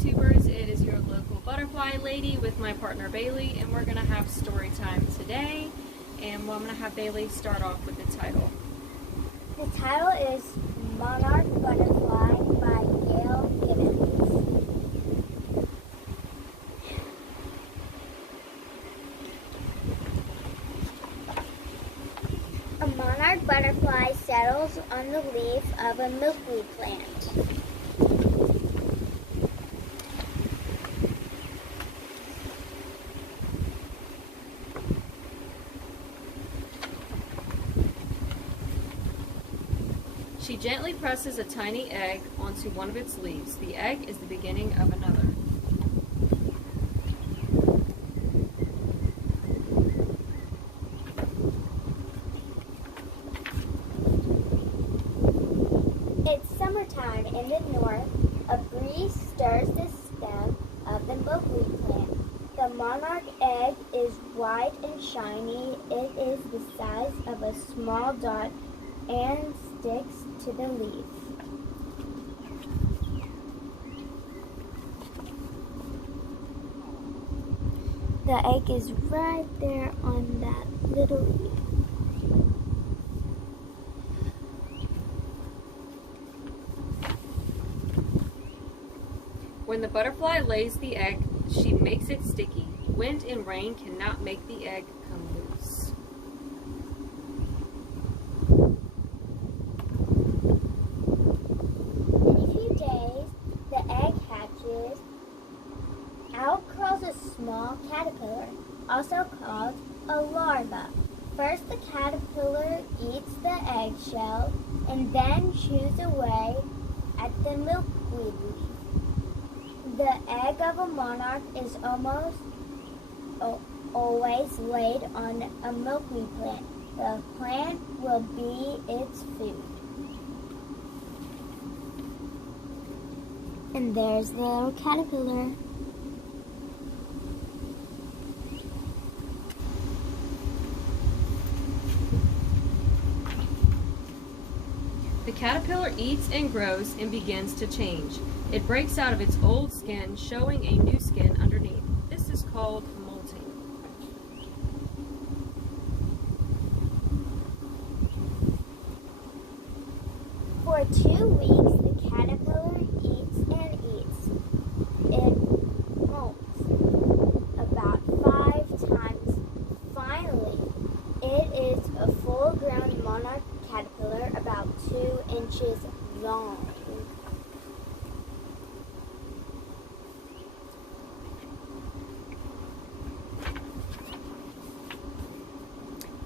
YouTubers, it is your local butterfly lady with my partner Bailey, and we're going to have story time today. And I'm going to have Bailey start off with the title. The title is Monarch Butterfly by Gail Gibbons. A monarch butterfly settles on the leaf of a milkweed plant. She gently presses a tiny egg onto one of its leaves. The egg is the beginning of another. It's summertime in the north. A breeze stirs the stem of the milkweed plant. The monarch egg is white and shiny. It is the size of a small dot and sticks to the leaf. The egg is right there on that little leaf. When the butterfly lays the egg, she makes it sticky. Wind and rain cannot make the egg come loose. In a few days, the egg hatches. Out crawls a small caterpillar, also called a larva. First, the caterpillar eats the eggshell and then chews away at the milkweed leaf. The egg of a monarch is almost always laid on a milkweed plant. The plant will be its food. And there's the little caterpillar. The caterpillar eats and grows and begins to change. It breaks out of its old skin, showing a new skin underneath. This is called molting. For 2 weeks, the caterpillar eats and eats. It molts about 5 times. Finally, it is a full-grown monarch caterpillar about 2 inches long.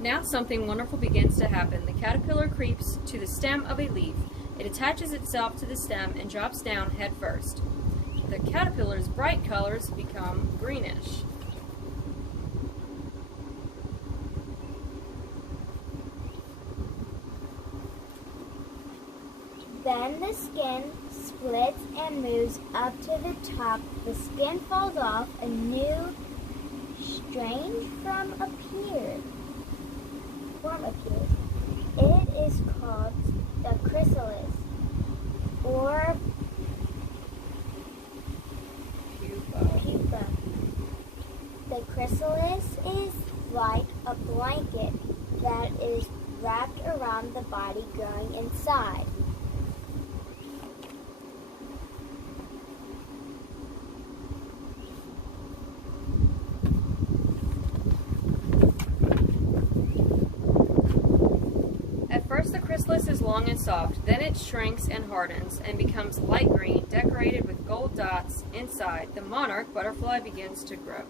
Now something wonderful begins to happen. The caterpillar creeps to the stem of a leaf. It attaches itself to the stem and drops down head first. The caterpillar's bright colors become greenish. Then the skin splits and moves up to the top. The skin falls off. A new strange form appears. It is called the chrysalis, or pupa. The chrysalis is like a blanket that is wrapped around the body growing inside. The chrysalis is long and soft, then it shrinks and hardens and becomes light green, decorated with gold dots inside. The monarch butterfly begins to grow.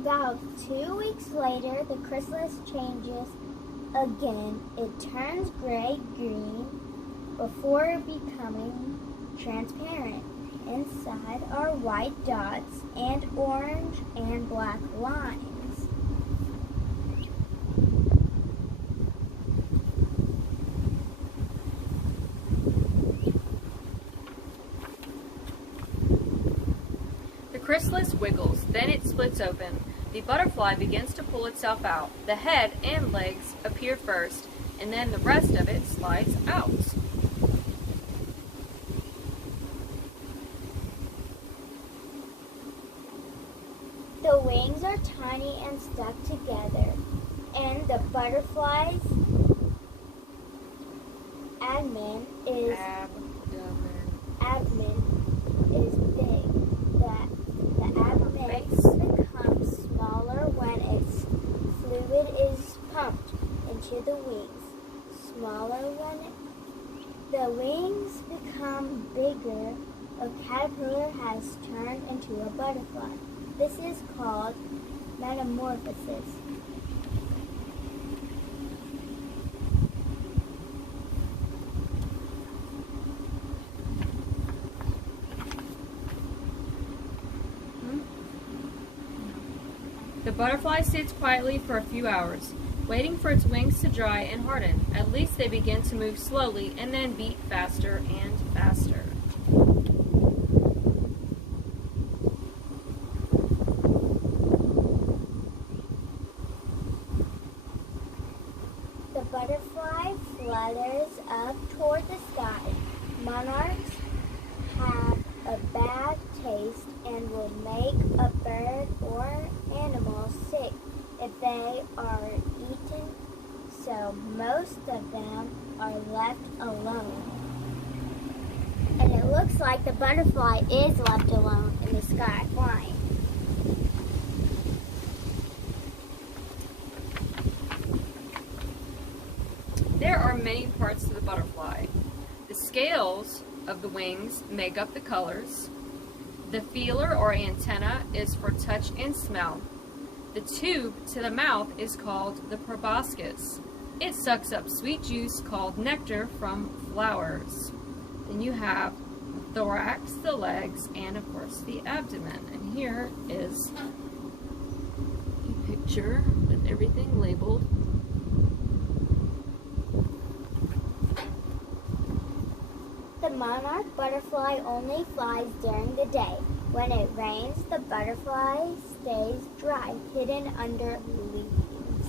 About 2 weeks later, the chrysalis changes again. It turns gray-green before becoming transparent. Inside are white dots and orange and black lines. The chrysalis wiggles, then it splits open. The butterfly begins to pull itself out. The head and legs appear first, and then the rest of it slides out. The wings are tiny and stuck together, and the butterfly's abdomen is big. The abdomen becomes smaller when its fluid is pumped into the wings. Smaller when the wings become bigger, a caterpillar has turned into a butterfly. This is called metamorphosis. The butterfly sits quietly for a few hours, waiting for its wings to dry and harden. At least they begin to move slowly and then beat faster and faster. The butterfly flutters up toward the sky. Monarchs have a bad taste and will make a bird or animal sick if they are eaten, so most of them are left alone. And it looks like the butterfly is left alone in the sky flying. There are many parts to the butterfly. The scales of the wings make up the colors. The feeler or antenna is for touch and smell. The tube to the mouth is called the proboscis. It sucks up sweet juice called nectar from flowers. Then you have the thorax, the legs, and of course the abdomen. And here is a picture with everything labeled. The monarch butterfly only flies during the day. When it rains, the butterfly stays dry, hidden under leaves.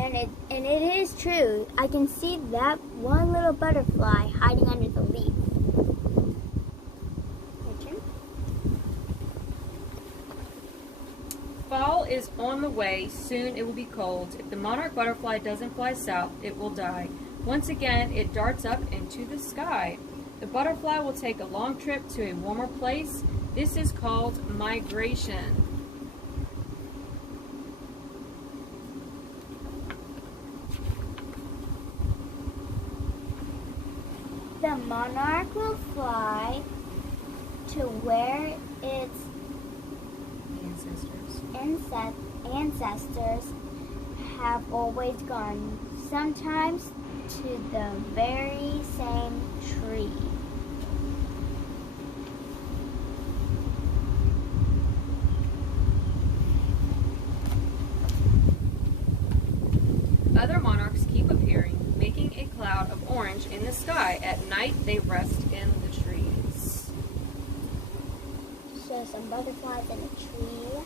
And it is true. I can see that one little butterfly hiding under the leaf. Your turn. Fall is on the way. Soon it will be cold. If the monarch butterfly doesn't fly south, it will die. Once again, it darts up into the sky. The butterfly will take a long trip to a warmer place. This is called migration. The monarch will fly to where its ancestors have always gone, sometimes to the very same tree. Other monarchs keep appearing, making a cloud of orange in the sky. At night, they rest in the trees. So some butterflies in a tree.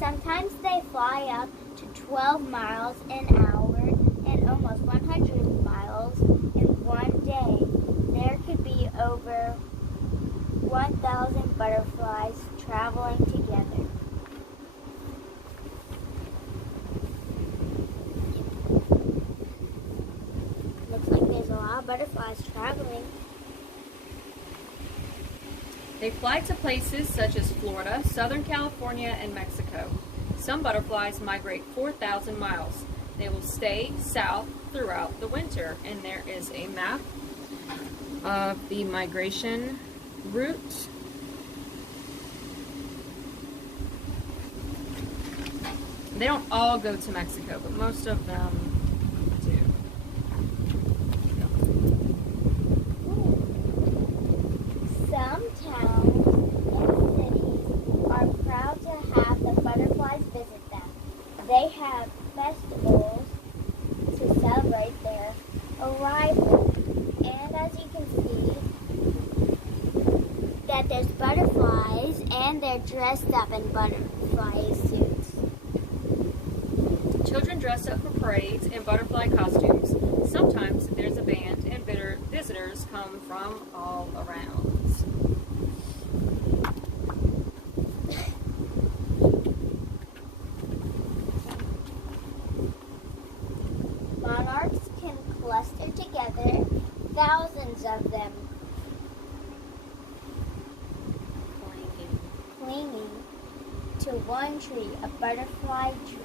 Sometimes they fly up to 12 miles an hour and almost 100 miles in one day. There could be over 1,000 butterflies traveling together. Looks like there's a lot of butterflies traveling. They fly to places such as Florida, Southern California, and Mexico. Some butterflies migrate 4,000 miles. They will stay south throughout the winter. And there is a map of the migration route. They don't all go to Mexico, but most of them do. Some towns and cities are proud to have the butterflies visit them. They have festivals to celebrate their arrival. And as you can see, that but there's butterflies, and they're dressed up in butterfly suits. Children dress up for parades in butterfly costumes. Sometimes there's a band and visitors come from all around. Monarchs can cluster together, thousands of them, clinging to one tree, a butterfly tree.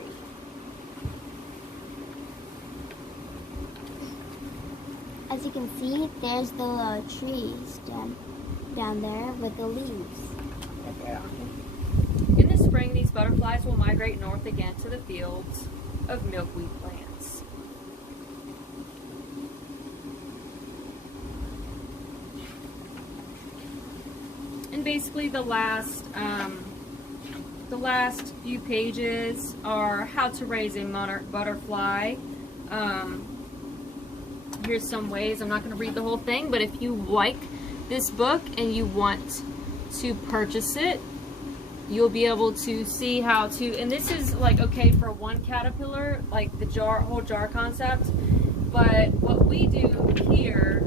As you can see, there's the little trees down there with the leaves that they're on. In the spring, these butterflies will migrate north again to the fields of milkweed plants. And basically the last few pages are how to raise a monarch butterfly. Here's some ways. I'm not going to read the whole thing, but if you like this book and you want to purchase it, you'll be able to see how to, and this is like okay for one caterpillar, like the whole jar concept, but what we do here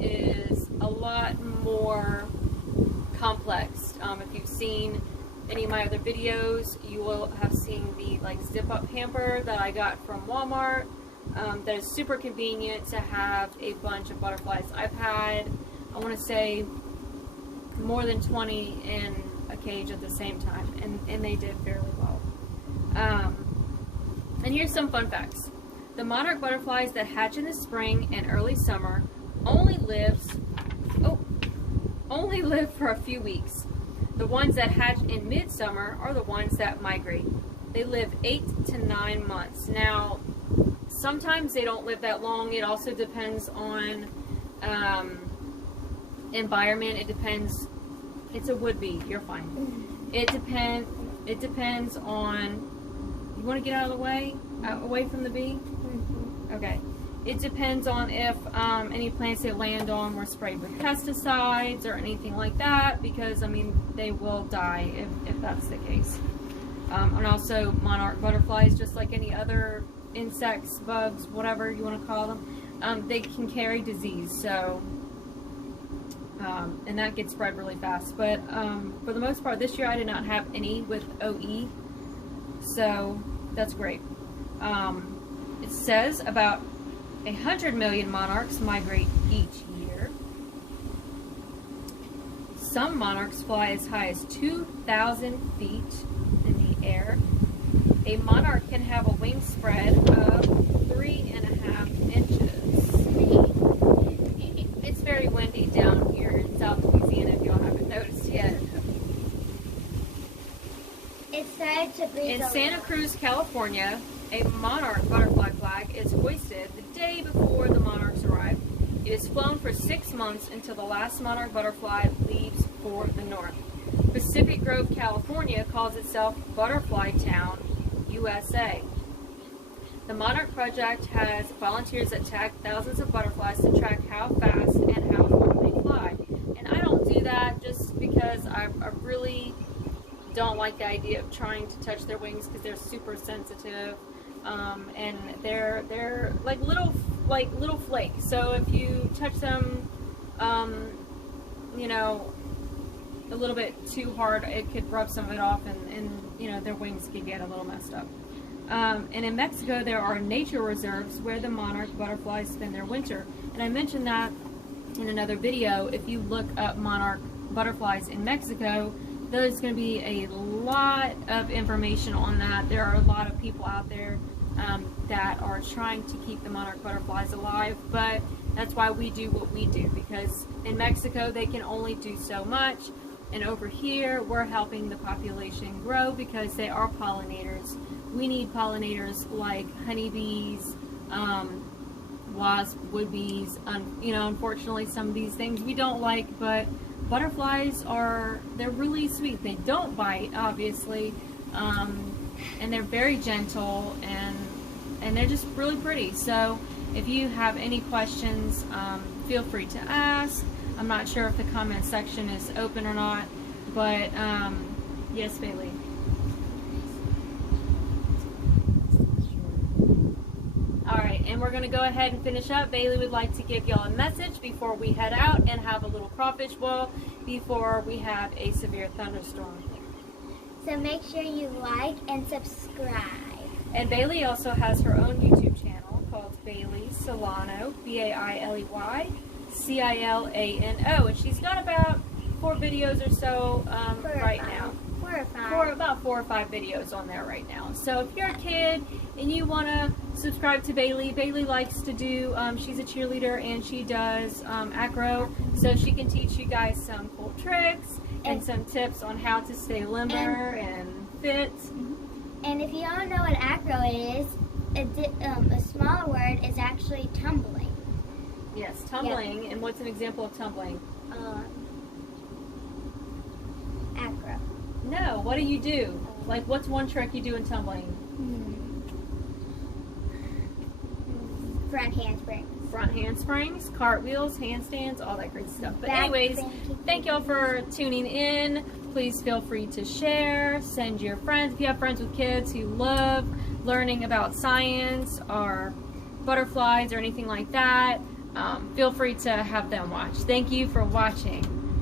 is a lot more complex. If you've seen any of my other videos, you will have seen the like zip up hamper that I got from Walmart. That is super convenient to have a bunch of butterflies. I've had, I want to say, more than 20 in a cage at the same time, and they did fairly well. And here's some fun facts. The monarch butterflies that hatch in the spring and early summer only live for a few weeks. The ones that hatch in midsummer are the ones that migrate. They live 8 to 9 months. Now, sometimes they don't live that long. It also depends on environment. It depends. It's a wood bee. You're fine. It depends on. You want to get out of the way, away from the bee. Okay. It depends on if any plants they land on were sprayed with pesticides or anything like that, because I mean they will die if that's the case. And also monarch butterflies, just like any other insects, bugs, whatever you want to call them, they can carry disease. So, and that gets spread really fast. But for the most part, this year I did not have any with OE, so that's great. It says about 100 million monarchs migrate each year. Some monarchs fly as high as 2,000 feet in the air. A monarch can have a wingspread of 3.5 inches. It's very windy down here in South Louisiana, if y'all haven't noticed yet. It's said to breathe In Santa Cruz, California, a monarch butterfly flag is hoisted the day before the monarchs arrive. It is flown for 6 months until the last monarch butterfly leaves for the north. Pacific Grove, California calls itself Butterfly Town, USA. The Monarch Project has volunteers that tag thousands of butterflies to track how fast and how far they fly. And I don't do that just because I really don't like the idea of trying to touch their wings because they're super sensitive. And they're like little flakes. So if you touch them, you know, a little bit too hard, it could rub some of it off, and you know, their wings could get a little messed up. And in Mexico, there are nature reserves where the monarch butterflies spend their winter. And I mentioned that in another video. If you look up monarch butterflies in Mexico, there's going to be a lot of information on that. There are a lot of people out there that are trying to keep the monarch butterflies alive, but that's why we do what we do, because in Mexico they can only do so much, and over here we're helping the population grow because they are pollinators. We need pollinators like honeybees, wasps, wood bees. You know, unfortunately some of these things we don't like, but butterflies they're really sweet. They don't bite, obviously, and they're very gentle, and they're just really pretty. So if you have any questions, feel free to ask. I'm not sure if the comment section is open or not, but yes, Bailey. Alright, and we're going to go ahead and finish up. Bailey would like to give y'all a message before we head out and have a little crawfish boil before we have a severe thunderstorm. So make sure you like and subscribe. And Bailey also has her own YouTube channel called Bailey Cilano, Bailey Cilano, and she's got about 4 videos or so right now. 4 or 5. About 4 or 5 videos on there right now. So if you're a kid and you want to subscribe to Bailey, Bailey likes to do, she's a cheerleader and she does acro, so she can teach you guys some cool tricks and some tips on how to stay limber and fit. And if you don't know what acro is, a smaller word is actually tumbling. Yes, tumbling. Yep. And what's an example of tumbling? Acro. No, what do you do? Like, what's one trick you do in tumbling? Front handsprings. Front handsprings, cartwheels, handstands, all that great stuff. But anyways, thank y'all for tuning in. Please feel free to share, send your friends. If you have friends with kids who love learning about science or butterflies or anything like that, feel free to have them watch. Thank you for watching.